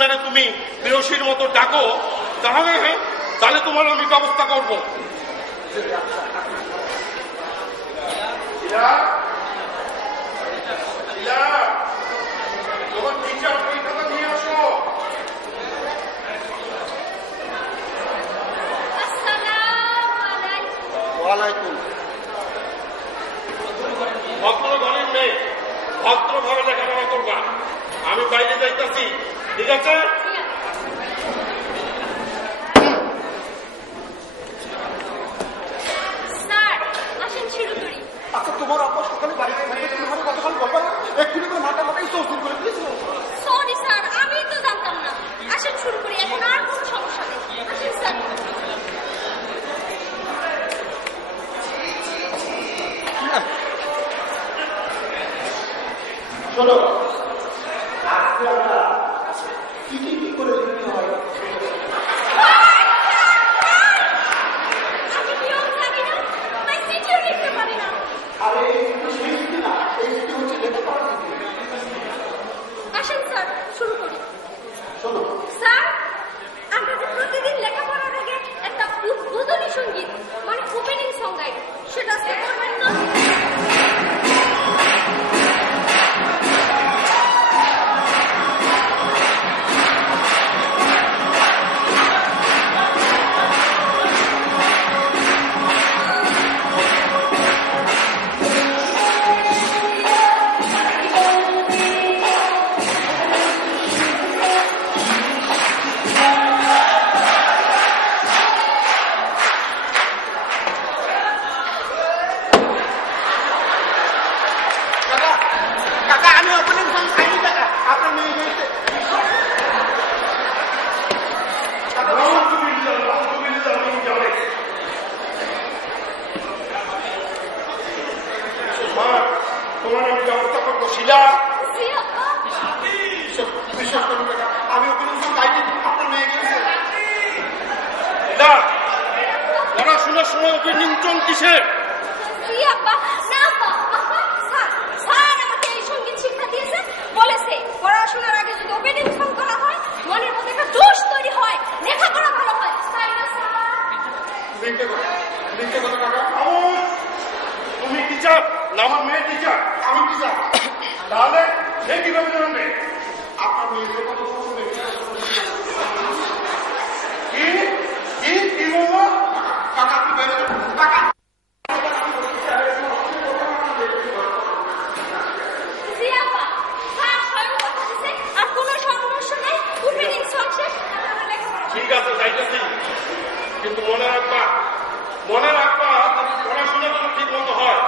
উনারে তুমি বেহসির মতো ডাকো, তাহলে তোমার আমি ব্যবস্থা করবো। তোমার টিচার পরীক্ষাটা নিয়ে আসো। ওয়ালাইকুম। ভদ্র ঘরের মেয়ে, ভদ্রভাবে লেখাপড়া করবা। আমি বাইরে যাইতেছি, ঠিক আছে? আচ্ছা, তোমার আপা সকালে বাড়িতে কিভাবে গতকাল বলবা না? এক্ষুনি করে মাথা মাথায় চৌচিন করে দিয়েছিল। সরি স্যার, আমি তো জানতাম না। আসেন শুরু করি, এখন আর কোন সমস্যা নেই। আসেন স্যার। শোনো, আজকে আমরা চিঠি কি করে লিখতে হয়? আমি নিয়ম জানি না, তাই চিঠিও লিখতে পারি না। আরে সেই চিঠি না, এই চিঠি হচ্ছে লেখাপড়া চিঠি। আসেন স্যার, শুরু করি। শোনো স্যার, আমরা যে প্রতিদিন লেখাপড়ার আগে একটা উদ্বোধনী সঙ্গীত মানে ওপেনিং সং গাই, সেটা আজকে করবেন না? তোমার আমি ব্যবস্থা করবো। শিলা, বিশ্বাস করুন কাকা, আমি ওখানে গাইনি, আপনার মেয়ে গিয়েছে। পড়াশোনার সময় ওপেনিং চং কিসের? পড়াশোনার আগে যদি ওপেনিং সং করা হয়, মনের মধ্যে একটা জোশ তৈরি হয়, লেখাপড়া ভালো হয়, তাই না স্যার? তুমি টিচার না আমার মেয়ে টিচার? আমি টিচার। তাহলে সে কিভাবে জানবে? আপনার মেয়েকে কত শুনে কি বলবো? কাকা, আপনি বেরো কাকা। ঠিক আছে, যাইতেছি, কিন্তু মনে রাখবা পড়াশোনা যেন ঠিক মতো হয়।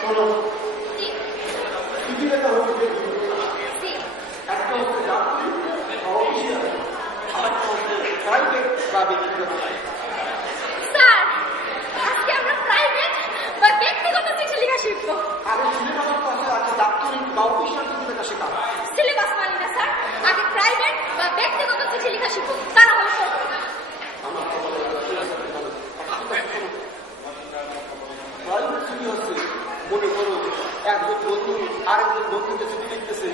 শোনো, চিঠি লেখা হচ্ছে একটা হচ্ছে যাত্রী বা অফিসিয়াল, আর একটা হচ্ছে প্রাইভেট বা ব্যক্তিগত। স্যার, আজকে আমরা প্রাইভেট বা ব্যক্তিগত চিঠি লেখা শিখবো। আরে সিলেবাসের কাছে আছে দাপ্তরিক বা অফিসিয়াল চিঠি লেখা শেখা। সিলেবাস মানি না স্যার, আগে প্রাইভেট বা ব্যক্তিগত চিঠি লেখা শিখবো, তারা হলো প্রাইভেট চিঠি হচ্ছে, মনে করো একজন বন্ধু আরেকজন বন্ধুকে চিঠি লিখতেছে,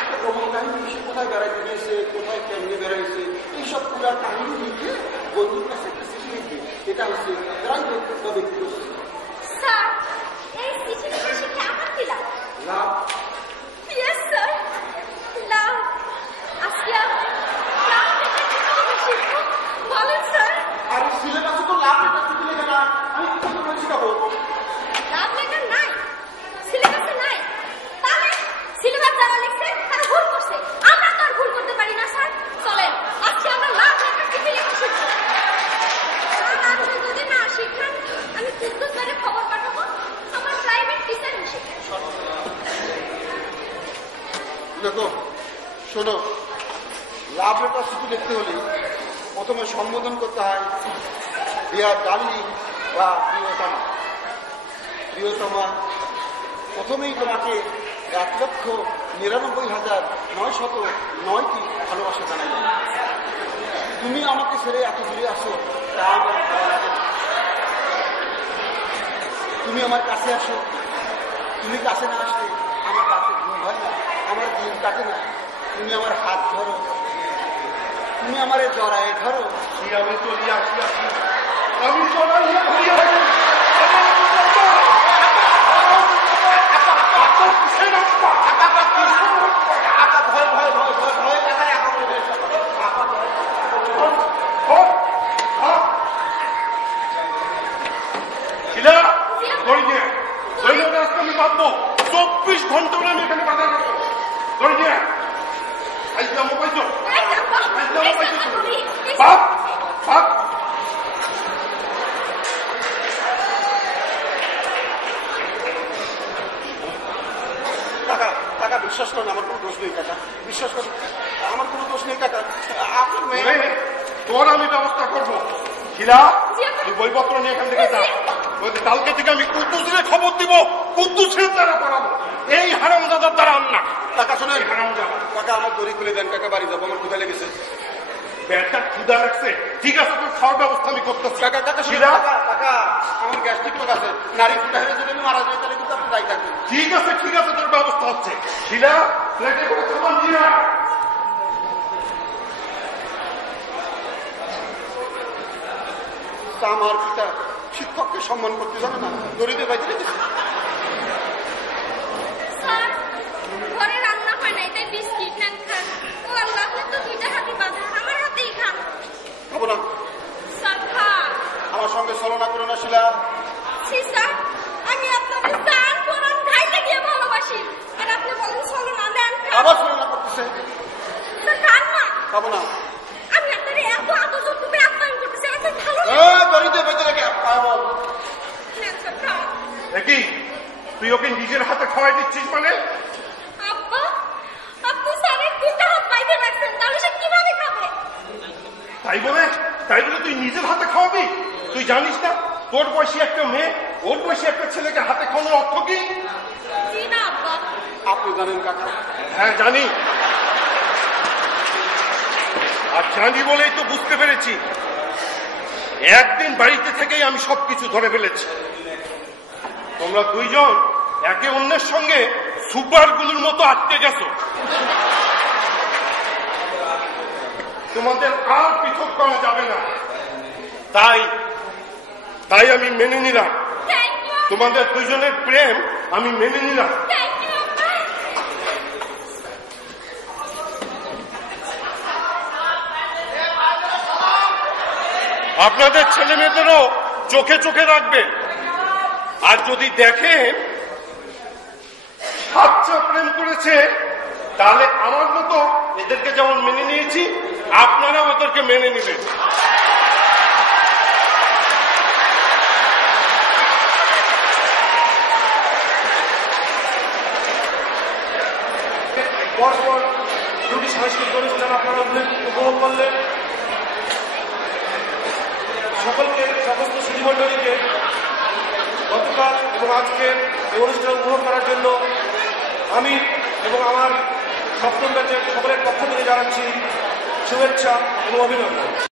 একটা ভ্রমণ কাহিনী সে কোথায় বেড়াইতে গিয়েছে, কোথায় কেমনে বেড়াইছে, এইসব পুরার কাহিনী লিখে বন্ধুর কাছে একটা চিঠি লিখবে। এটা হচ্ছে প্রাইভেট বা ব্যক্তিগত। স্যার, এই চিঠি লেখা শিখে আমার কি লাভ? লাভ? ইয়েস স্যার, লাভ। আজকে লাভ লেখা কিভাবে শিখবো বলেন স্যার? আরে সিলেবাসে তো লাভ লেখা চিঠি লেখা না, আমি কি করে শিখাবো? লাভ লেখা নাই, সিলেবাসে নাই, তাহলে সিলেবাস যারা লিখছে তারা ভুল করছে, আমরা তো আর ভুল করতে পারি না স্যার। চলেন আজকে আমরা লাভ লেখা চিঠি লেখা শিখবো। আর আপনি যদি না শিখেন, আমি কুদ্দুস স্যারে খবর পাঠাবো আমার প্রাইভেট টিচার হিসেবে। দেখো, শোনো, লাভ লেটার চিঠি লিখতে হলে প্রথমে সম্বোধন করতে হয় ডিয়ার ডার্লিং বা প্রিয়তমা। প্রিয়তমা, প্রথমেই তোমাকে 1,99,909টি ভালোবাসা জানাই। তুমি আমাকে ছেড়ে এত দূরে আসো, তা আমার ভালো লাগে না। তুমি আমার কাছে আসো, তুমি কাছে না আসলে আমার কাছে ঘুম হয় না, আমার দিন কাটে না। তুমি আমার হাত ধরো, তুমি আমার জড়ায় ধরো। আমি চলিয়ে আসি, আমি চড়াইয়া ঘুরিয়ে আসি। আমি বাঁধবো 24 ঘন্টা আমি এখানে বাধা রাখবো। ধরে নিয়ে কাকা বিশ্বাস করেন, আমার কোনো দোষ নেই কাকা, বিশ্বাস করেন আমার কোনো দোষ নেই কাকা। আপনার মেয়ে তোর আমি ব্যবস্থা করবো। শিলা, তুই বইপত্র নিয়ে এখান থেকে যা। কালকে থেকে আমি কুদ্দুসের খবর দিব, কুদ্দুসের দ্বারা পড়াবো। এই হারামজাদার দ্বারা না। কাকা শোনেন, হারামজাদা কাকা আমার দড়ি খুলে দেন কাকা, বাড়ি যাবো, আমার ক্ষুধা লেগেছে। ব্যাগটা ক্ষুধা লাগছে, ঠিক আছে, তোর খাওয়ার ব্যবস্থা আমি করতেছি। কাকা কাকা শিলা, কাকা আমার গ্যাস্ট্রিক রোগ আছে, নারী ক্ষুধা হলে যদি আমি মারা যাই তাহলে কিন্তু আপনি দায়ী থাকবেন। ঠিক আছে, তোর ব্যবস্থা হচ্ছে। শিলা, প্লেটে করে খাবার নিয়ে আয়। আমার পিতা শিক্ষককে সম্মান করতে জানে না, দড়িতে বাইতে রেখেছে। স্যার, ঘরে রান্না হয় নাই, তাই বিস্কিট নেন খান। ও আল্লাহ, আপনার তো দুইটা হাতে বাঁধা, আমার হাতেই খান। খাবো না স্যার, খান। আমার সঙ্গে ছলনা করো না শিলা। স্যার, আমি আপনাকে দান করার ঢাইতে গিয়ে ভালোবাসি, আর আপনি বলেন চলো না, দেন খান। আবার ছলনা করতেছে। স্যার, খান না। খাবো না। আমি আপনার এত আদর করে আপ্যায়ন করতেছি, আমার ভালো দড়িতে বাইতে রেখে নেন স্যার, খান। দেখি তুই ওকে নিজের হাতে খাওয়াই দিচ্ছিস মানে? আব্বা, আপনি স্যারের দুইটা হাত বাইতে রাখছেন, তাহলে সে কিভাবে খাবে? তাই বলে তুই নিজের হাতে খাওয়াবি? তুই জানিস না তোর বয়সী একটা মেয়ে ওর বয়সী একটা ছেলেকে হাতে খাওয়ানোর অর্থ কি? জি না আব্বা। আপনি জানেন কাকা? হ্যাঁ জানি, আর জানি বলেই তো বুঝতে পেরেছি। একদিন বাড়িতে থেকেই আমি সবকিছু ধরে ফেলেছি। তোমরা দুইজন একে অন্যের সঙ্গে সুপারগুলোর মতো আটকে গেছো। তোমাদের আর পৃথক করা যাবে না। তাই আমি মেনে নিলাম, তোমাদের দুইজনের প্রেম আমি মেনে নিলাম। আপনাদের ছেলে মেয়েদেরও চোখে চোখে রাখবেন, আর যদি দেখেন বাচ্চা প্রেম করেছে তাহলে আমার মতো এদেরকে যেমন মেনে নিয়েছি আপনারা ওদেরকে মেনে নেবেন। পরপর দুটি সাংস্কৃতিক অনুষ্ঠান আপনারা উপভোগ করলেন। সকলকে, সমস্ত সুধীমণ্ডলীকে গতকাল এবং আজকে এই অনুষ্ঠান উপভোগ করার জন্য আমি এবং আমার সপ্তম ব্যাচের সকলের পক্ষ থেকে জানাচ্ছি শুভেচ্ছা এবং অভিনন্দন।